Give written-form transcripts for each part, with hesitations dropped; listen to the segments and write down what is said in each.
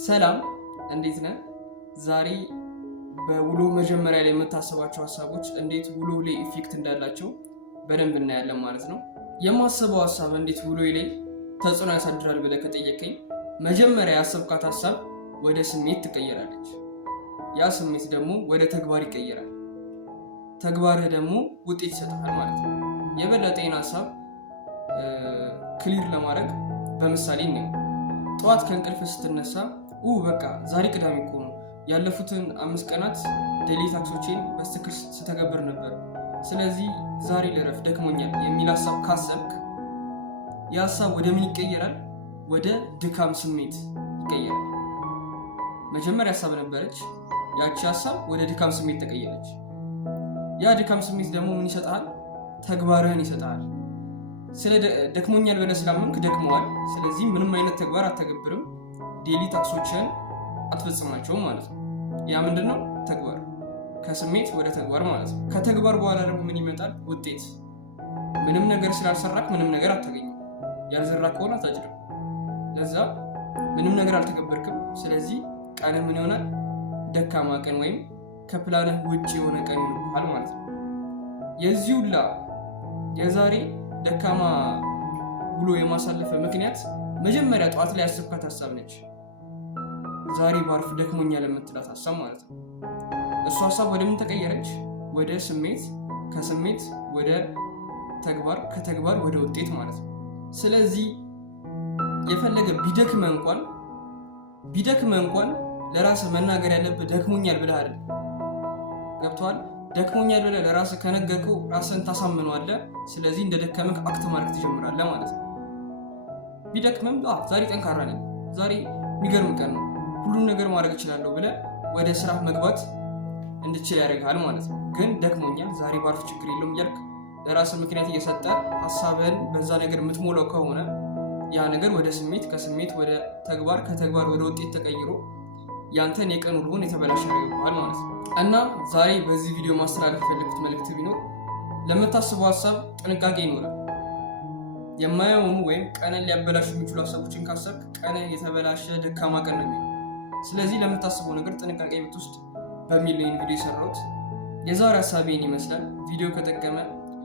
ሰላም እንዴት ነህ? ዛሬ በውሎ መጀመሪያ ላይ የምታስባቸው ሀሳቦች እንዴት ውሎ ላይ ኢፌክት እንዳላቸው በደንብ እናያለን ማለት ነው። የማስበው ሀሳብ እንዴት ውሎ ላይ ተጽዕኖ ያሳድራል ብለህ ከጠየቀኝ መጀመሪያ ያሰብካት ሀሳብ ወደ ስሜት ትቀየራለች። ያ ስሜት ደግሞ ወደ ተግባር ይቀየራል። ተግባርህ ደግሞ ውጤት ይሰጣል ማለት ነው። የበለጠ ይህን ሀሳብ ክሊር ለማድረግ በምሳሌ ነው። ጠዋት ከእንቅልፍ ስትነሳ በቃ ዛሬ ቅዳሜ እኮ ነው፣ ያለፉትን 5 ቀናት ዴሊ ታክሶቼን በስትክክል ስተገብር ነበር፣ ስለዚህ ዛሬ ልረፍ ደክሞኛል የሚል ሀሳብ ካሰብክ የሀሳብ ወደ ምን ይቀየራል? ወደ ድካም ስሜት ይቀየራል። መጀመሪያ ሀሳብ ነበረች፣ ያቺ ሀሳብ ወደ ድካም ስሜት ተቀየረች። ያ ድካም ስሜት ደግሞ ምን ይሰጣል? ተግባርህን ይሰጣል። ስለ ደክሞኛል ብለህ ስላመንክ ደክመዋል፣ ስለዚህ ምንም አይነት ተግባር አትተገብርም፣ ዴሊ ታክሶችን አትፈጽማቸውም ማለት ነው። ያ ምንድነው? ተግባር። ከስሜት ወደ ተግባር ማለት ነው። ከተግባር በኋላ ደግሞ ምን ይመጣል? ውጤት። ምንም ነገር ስላልሰራክ ምንም ነገር አታገኝም። ያልዘራክ ከሆነ አታጭድም። ለዛ ምንም ነገር አልተገበርክም። ስለዚህ ቀንህ ምን ይሆናል? ደካማ ቀን ወይም ከፕላንህ ውጭ የሆነ ቀን ይሆናል ማለት ነው። የዚህ ሁላ የዛሬ ደካማ ውሎ የማሳለፈ ምክንያት መጀመሪያ ጠዋት ላይ ያሰብካት ሀሳብ ነች። ዛሬ ባርፍ ደክሞኛል የምትላት ሀሳብ ማለት ነው። እሱ ሀሳብ ወደ ምን ተቀየረች? ወደ ስሜት፣ ከስሜት ወደ ተግባር፣ ከተግባር ወደ ውጤት ማለት ነው። ስለዚህ የፈለገ ቢደክመ እንኳን ለራስህ መናገር ያለብህ ደክሞኛል ብለህ አይደል? ገብቶሃል? ደክሞኛል ብለህ ለራስህ ከነገርከው ራስህን ታሳምነዋለህ። ስለዚህ እንደ ደከመህ አክት ማድረግ ትጀምራለህ ማለት ነው። ቢደክምም ዛሬ ጠንካራ ነኝ፣ ዛሬ የሚገርም ቀን ነው፣ ሁሉም ነገር ማድረግ እችላለሁ ብለህ ወደ ስራ መግባት እንድችል ያደርግሃል ማለት ነው። ግን ደክሞኛል ዛሬ ባርፍ ችግር የለውም እያልክ ለራስህ ምክንያት እየሰጠ ሀሳብህን በዛ ነገር የምትሞላው ከሆነ ያ ነገር ወደ ስሜት፣ ከስሜት ወደ ተግባር፣ ከተግባር ወደ ውጤት ተቀይሮ ያንተን የቀን ውሎን የተበላሸ ያደርግብሃል ማለት ነው። እና ዛሬ በዚህ ቪዲዮ ማስተላለፍ የፈለኩት መልእክት ቢኖር ለምታስበው ሀሳብ ጥንቃቄ ይኖራል። የማይሆኑ ወይም ቀንን ሊያበላሹ የሚችሉ ሀሳቦችን ካሰብክ ቀንህ የተበላሸ ደካማ ቀን ነው የሚሆነው። ስለዚህ ለምታስበው ነገር ጥንቃቄ ብትወስድ በሚል ነው ቪዲዮ የሰራሁት። የዛሬ ሀሳቤ ይህን ይመስላል። ቪዲዮ ከጠቀመ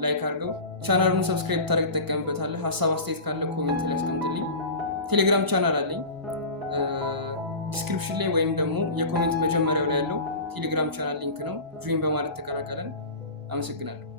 ላይክ አድርገው፣ ቻናሉን ሰብስክራይብ ታደርግ ትጠቀምበታለህ። ሀሳብ አስተያየት ካለ ኮሜንት ላይ አስቀምጥልኝ። ቴሌግራም ቻናል አለኝ፣ ዲስክሪፕሽን ላይ ወይም ደግሞ የኮሜንት መጀመሪያው ላይ ያለው ቴሌግራም ቻናል ሊንክ ነው። ጆይን በማለት ተቀላቀለን። አመሰግናለሁ።